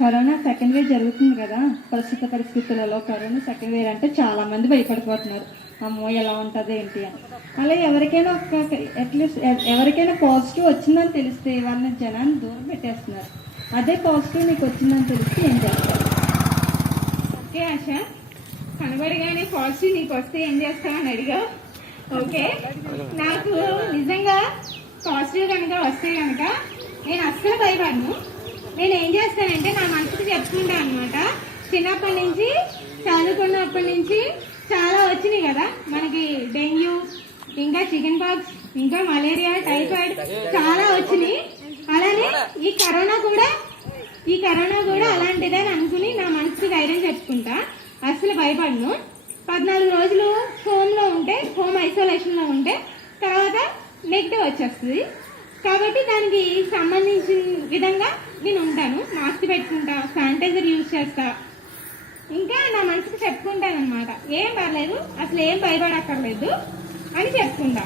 Corona second wave జరుగుతుంది కదా, ప్రస్తుత పరిస్థితులలో కరోనా సెకండ్ వేవ్ అంటే చాలా మంది భయపడిపోతున్నారు. అమ్మో ఎలా ఉంటుంది ఏంటి అని. అలా ఎవరికైనా అట్లీస్ట్ ఎవరికైనా పాజిటివ్ వచ్చిందని తెలిస్తే వాళ్ళని జనాన్ని దూరం పెట్టేస్తున్నారు. అదే పాజిటివ్ నీకు వచ్చిందని తెలిస్తే ఏం చేస్తారు? ఓకే ఆశ, కనబడిగానే పాజిటివ్ నీకు వస్తే ఏం చేస్తావని అడిగా. ఓకే, నాకు నిజంగా పాజిటివ్ కనుక వస్తే కనుక నేను అస్సలు భయపడను. నేను ఏం చేస్తానంటే నా మనసుకు చెప్పుకుంటాను అనమాట. చిన్నప్పటి నుంచి చదువుకున్నప్పటి నుంచి చాలా వచ్చినాయి కదా మనకి, డెంగ్యూ, ఇంకా చికెన్ పాక్స్, ఇంకా మలేరియా, టైఫాయిడ్ చాలా వచ్చినాయి. అలానే ఈ కరోనా కూడా అలాంటిదని అనుకుని నా మనసుకు ధైర్యం చెప్పుకుంటా. అస్సలు భయపడను. 14 రోజులు హోమ్ ఐసోలేషన్లో ఉంటే తర్వాత నెగిటివ్ వచ్చేస్తుంది. కాబట్టి దానికి సంబంధించిన విధంగా నేను ఉంటాను. మాస్క్ పెట్టుకుంటా, శానిటైజర్ యూజ్ చేస్తా, ఇంకా నా మనసుకు చెప్పుకుంటాను అనమాట. ఏం పర్లేదు, అసలు ఏం భయపడక్కర్లేదు అని చెప్పుకుంటా.